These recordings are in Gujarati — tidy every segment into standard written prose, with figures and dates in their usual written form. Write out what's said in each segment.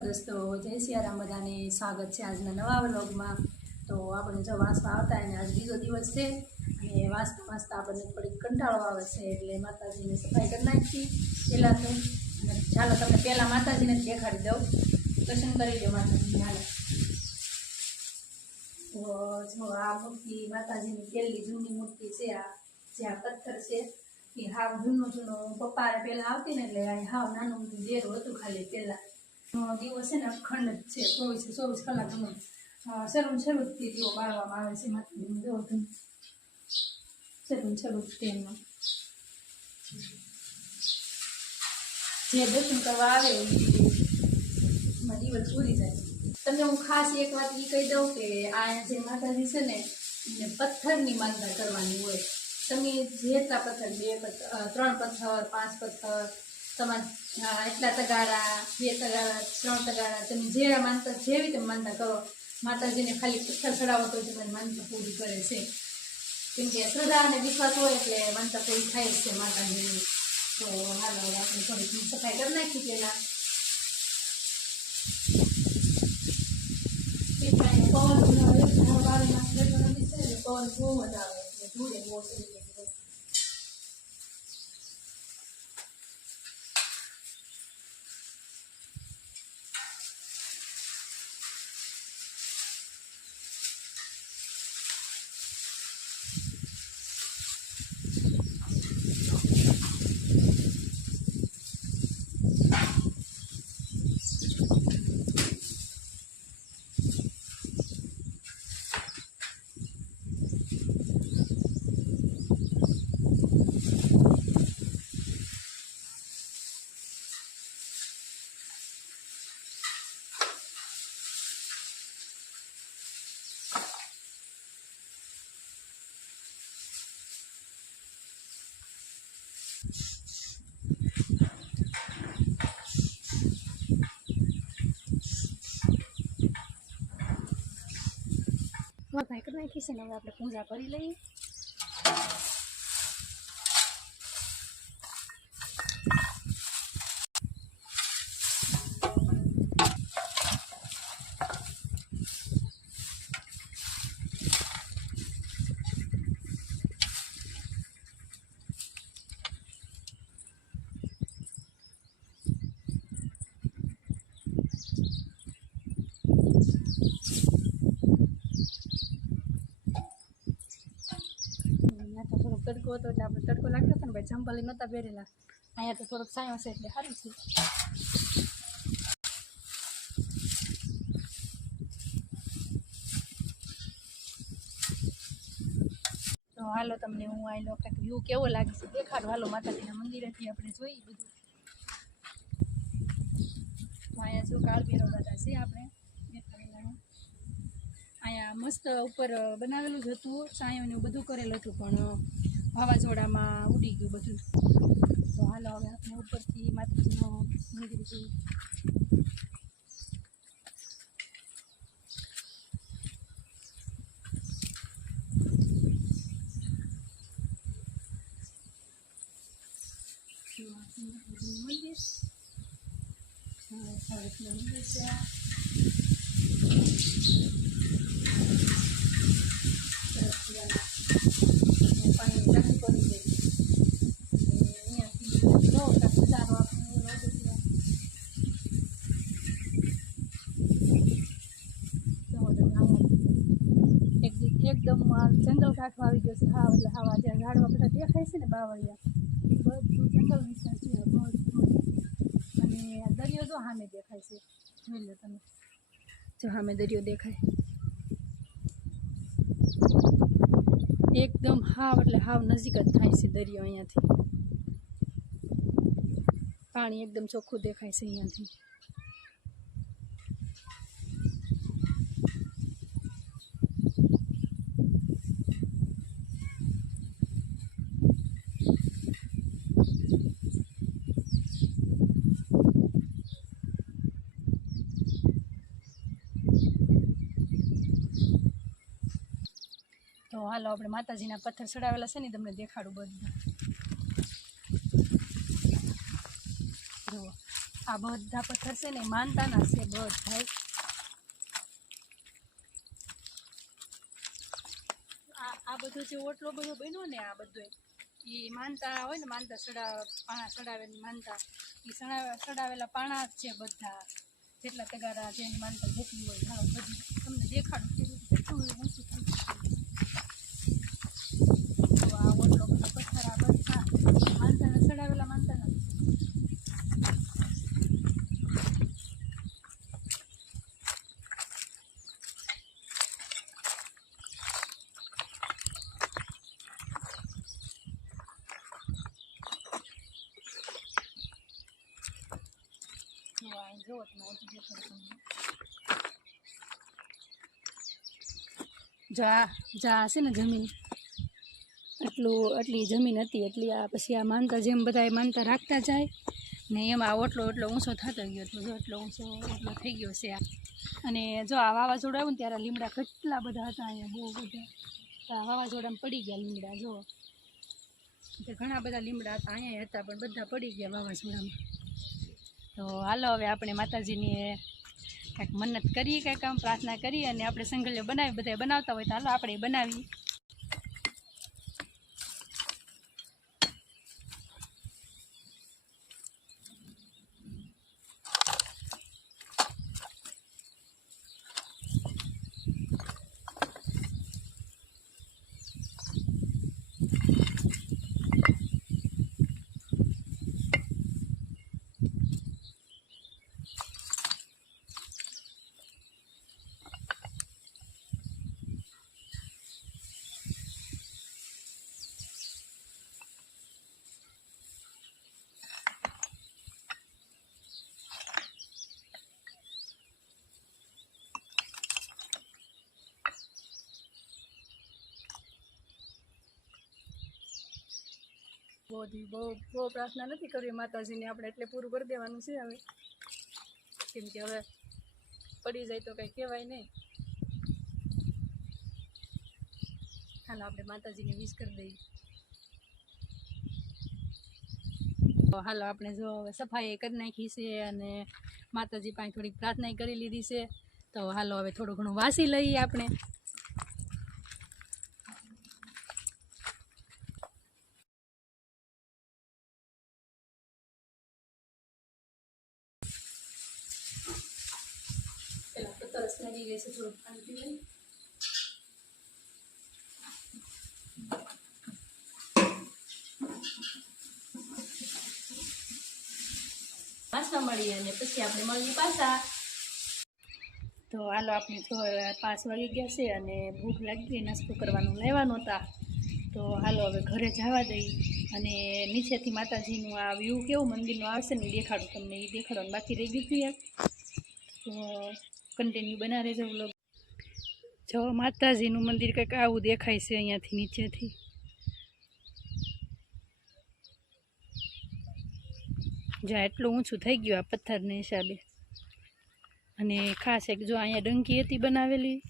દોસ્તો જય સિયારામ, બધાને સ્વાગત છે આજના નવા વ્લોગમાં। તો આપણે જો વાંસમાં આવતા અને આજ બીજો દિવસ છે અને વાંચતા વાંચતા આપણને થોડીક કંટાળો આવે છે, એટલે માતાજીની સફાઈ કરી નાખી પહેલાં તો। ચાલો તમને પહેલાં માતાજીને જ દેખાડી દઉં, દર્શન કરી લો માતાજીની। હાલો તો જો આ મૂર્તિ માતાજીની પહેલી જૂની મૂર્તિ છે। આ જે આ પથ્થર છે એ હાવ જૂનું પપ્પાને પહેલાં આવતી ને એટલે હાવ નાનું ડેરું હતું ખાલી પહેલાં। દિવસ છે ને અખંડ જ છે, 24 કલાકનો શરૂથી દીવો બાળવામાં આવે છે માતાજીનું। જો શરૂથી એમનો જે દર્શન કરવા આવે એમાં દિવસ પૂરી જાય। તમને હું ખાસ એક વાત એ કહી દઉં કે આ જે માતાજી છે ને એને પથ્થરની માનતા કરવાની હોય। તમે જેટલા પથ્થર, 2 પથ્થર, 3 પથ્થર, 5 પથ્થર, તમારા એટલા તગારા, 2 તગારા, 3 તગારા, તમે જે માનતા જેવી તમે માનતા કરો, માતાજીને ખાલી પથ્થર ચડાવો તો તમારી માનતા પૂરી કરે છે। કેમ કે શ્રદ્ધા અને વિશ્વાસ હોય એટલે માનતા પૂરી થાય જ છે માતાજીની। તો હાલો આપણે થોડીક સફાઈ કરી નાખી પહેલાં। પવન બહુ જ આવે એટલે ધૂળે બહુ થઈ જાય। ભાઈ કરી નાખી છે ને, હવે આપણે પૂજા કરી લઈએ। તડકો હતો એટલે આપણે તડકો લાગતો હતો ને ભાઈ, ચંપલ નહોતા પહેરેલા। અહીંયા તો થોડોક સાયો છે એટલે સારું છે। તો હાલો તમને હું આયલો કંઈક વ્યૂ કેવો લાગે છે દેખાડો। હાલો માતાજીના મંદિરેથી આપણે જોઈ બધું। તો અહીંયા જો કાળ ભૈરવ દાદા છે આપણે દેખાડેલા। અહીંયા મસ્ત ઉપર બનાવેલું જ હતું, સાયો ને બધું કરેલું હતું, પણ વાવાઝોડામાં ઉડી ગયું બધું। તો હાલો હવે આપણે ઉપરથી માતાજીનો મંદિર જોઈએ। મંદિર છે। પાણી ટાંકી પડી ગઈ અહીંયાથી જો નજારો આપણે એકદમ જંગલ કાંઠો આવી ગયો છે। હા એટલે હવા જ્યાં ઝાડવા બધા દેખાય છે ને બાવળિયા, બધું જંગલ વિસ્તાર છે બધું। અને દરિયો જો સામે દેખાય છે, જોઈ લો તમે, જો સામે દરિયો દેખાય એકદમ હાવ એટલે હાવ નજીક જ થાય છે દરિયો અહીંયાથી। પાણી એકદમ ચોખ્ખું દેખાય છે અહીંયાથી। તો હાલો આપણે માતાજીના પથ્થર ચડાવેલા છે ને તમને દેખાડું બધું। જુઓ આ બધા પથ્થર છે ને માનતાના છે બધા. આ બધો જે ઓટલો બધો બન્યો ને આ બધો એ માનતા હોય ને, માનતા પાણા ચડાવેલી માનતા, એ ચડાવેલા પાણા જ છે બધા, જેટલા તગારા જેની માનતા જેટલી હોય. હા, બધી તમને દેખાડું કેટલું ઊંચું થઈ ગયું. તો આ ઓટલો બધો પથ્થર આ બધા માનતાના ચડાવેલા માનતાના. જા છે ને જમીન, આટલી જમીન હતી એટલી આ પછી આ માનતા જેમ બધા માનતા રાખતા જાય ને એમાં ઓટલો ઊંચો થતો ગયો. તો જો એટલો ઊંચો ઓટલો થઈ ગયો છે આ. અને જો આ વાવાઝોડું આવ્યું ને ત્યારે લીમડા કેટલા બધા હતા અહીંયા, બહુ બધા. આ વાવાઝોડામાં પડી ગયા લીમડા, જો ઘણા બધા લીમડા હતા અહીંયા હતા, પણ બધા પડી ગયા વાવાઝોડામાં. તો હાલો હવે આપણે માતાજીની કંઈક મન્નત કરીએ, કંઈક આમ પ્રાર્થના કરીએ અને આપણે સંગલ્યો બનાવી, બધા બનાવતા હોય તો હાલો આપણે બનાવીએ. બહુ પ્રાર્થના નથી કરવી માતાજીને આપણે, એટલે પૂરું કરી દેવાનું છે હવે, કેમ કે હવે પડી જાય તો કંઈ કહેવાય નહીં. હાલો આપણે માતાજીને વિશ કરી દઈએ. તો હાલો આપણે જો હવે સફાઈ કરી નાખી છે અને માતાજી પાસે થોડીક પ્રાર્થના કરી લીધી છે. તો હાલો હવે થોડું ઘણું વાસી લઈએ આપણે. તરસ લાગી ગઈ છે, થોડુંક પાણી પી લઈએ. પાછા મળીએ અને પછી આપણે મળીએ પાછા. તો હાલો આપણે તો 5 વાગી ગયા છે અને ભૂખ લાગી ગઈ, નાસ્તો કરવાનું લેવાનું હતા. તો હાલો હવે ઘરે જવા દઈ અને નીચેથી માતાજીનું આ વ્યૂ કેવું મંદિરનું આવશે ને દેખાડું તમને, એ દેખાડવાનું બાકી રહી ગયું હતું યાર. તો કન્ટિન્યુ બના રહેજો વ્લોગ. જો માતાજીનું મંદિર કંઈક આવું દેખાય છે અહીંયાથી નીચેથી. જ્યાં એટલું ઊંચું થઈ ગયું આ પથ્થરને હિસાબે. અને ખાસ એક જો અહીંયા ડંકી હતી બનાવેલી,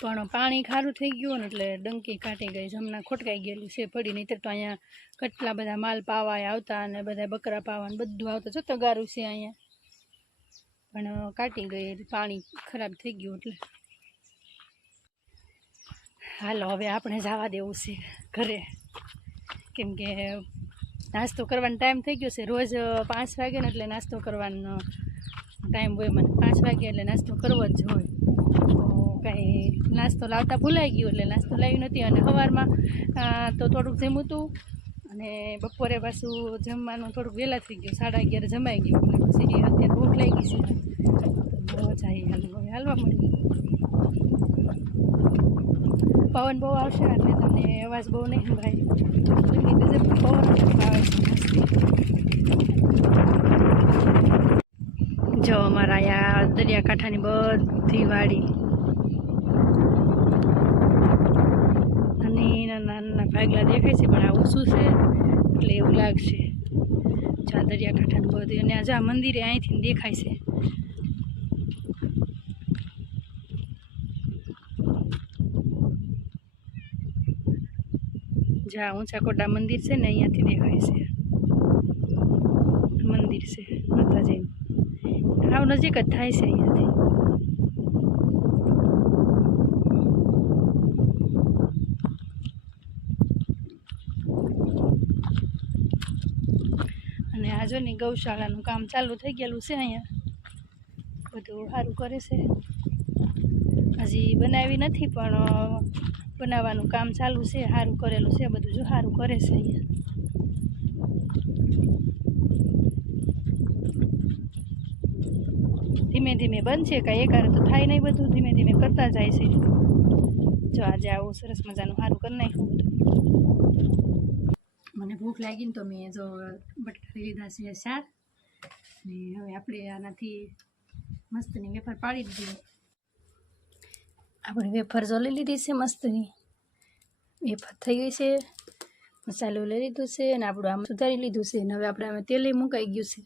પણ પાણી ખારું થઈ ગયું ને એટલે ડંકી કાઢી ગઈ, જમણા ખોટકાઈ ગયેલું છે પડી. નહીંતર તો અહીંયા કેટલા બધા માલ પાવા આવતા અને બધા બકરા પાવા ને બધું આવતા, જો તગારું છે અહીંયા, પણ કાઢી ગઈ, પાણી ખરાબ થઈ ગયું એટલે. હાલો હવે આપણે જવા દેવું છે ઘરે, કેમ કે નાસ્તો કરવાનો ટાઈમ થઈ ગયો છે. રોજ 5 વાગે ને એટલે નાસ્તો કરવાનો ટાઈમ હોય મને, 5 વાગે એટલે નાસ્તો કરવો જ હોય. તો કાંઈ નાસ્તો લાવતા ભૂલાઈ ગયું એટલે નાસ્તો લાવી નથી. અને સવારમાં તો થોડુંક જમ્યું હતું અને બપોરે પાછું જમવાનું થોડુંક વહેલા થઈ ગયું, 11:30 જમાઈ ગયું. એટલે પછી અત્યારે ભૂખ લાગી છે, બહુ જાય. હાલો હવે હાલવા મળી. પવન બહુ આવશે એટલે તમને અવાજ બહુ નહીં સંભળાય, પવન આવે. જો અમારા અહીંયા દરિયાકાંઠાની બધી વાડી અને નાના ભાગલા દેખાય છે, પણ આ ઓછું છે એટલે એવું લાગશે. જા દરિયાકાંઠાની બધી, અને આ મંદિરે અહીંથી દેખાય છે. જ્યાં ઊંચા કોટા મંદિર છે ને અહીંયાથી દેખાય છે મંદિર છે. સાવ નજીક જ થાય છે અહીંયાથી. અને આ જો ની ગૌશાળાનું કામ ચાલુ થઈ ગયેલું છે. અહીંયા બધું સારું કરે છે. હજી બનાવી નથી પણ બનાવવાનું કામ ચાલુ છે. સારું કરેલું છે બધું. જો સારું કરે છે અહીંયા. ધીમે ધીમે બનશે, કાંઈ એકારે તો થાય નહીં. બધું ધીમે ધીમે કરતા જાય છે. જો આજે આવું સરસ મજાનું સારું કરી નાખ્યું બધું. મને ભૂખ લાગી ને તો મેં જો બટાકા લીધા છે 4 ને હવે આપણે આનાથી મસ્તની વેફર પાડી દીધી. આપણે વેફર જો લઈ લીધી છે, મસ્તની વેફર થઈ ગઈ છે. મસાલો લઈ લીધું છે અને આપણું આમ સુધારી લીધું છે. અને હવે આપણે આમાં તેલ મુકાઈ ગયું છે.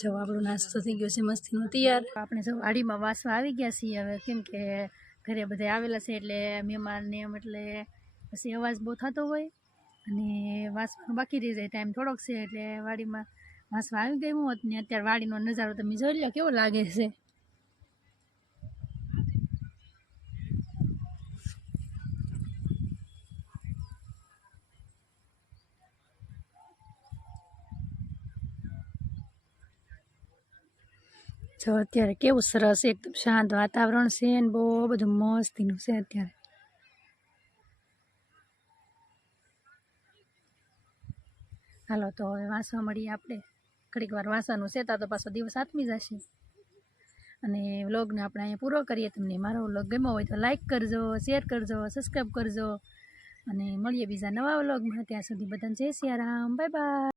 જો આપણો નાસ્તો થઈ ગયો છે મસ્તીનો તૈયાર. આપણે જો વાડીમાં વાસવા આવી ગયા છીએ હવે, કેમ કે ઘરે બધા આવેલા છે એટલે મહેમાનને એમ, એટલે પછી અવાજ બહુ થતો હોય અને વાસવાનું બાકી રહી જાય. ટાઈમ થોડોક છે એટલે વાડીમાં વાસવા આવી ગયું હોત ને અત્યારે વાડીનો નજારો તમે જોઈ લો કેવો લાગે છે. જો અત્યારે કેવું સરસ એકદમ શાંત વાતાવરણ છે ને બહુ બધું મસ્તીનું છે અત્યારે. હાલો તો હવે વાંચવા મળીએ આપણે. ઘડીક વાર વાંચવાનું છે તો પાછો દિવસ આથમી જશે. અને વ્લોગને આપણે અહીંયા પૂરો કરીએ. તમને મારો વ્લોગ ગમ્યો હોય તો લાઈક કરજો, શેર કરજો, સબસ્ક્રાઈબ કરજો અને મળીએ બીજા નવા વ્લોગમાં. ત્યાં સુધી બધાને જય સિયારામ, બાય બાય.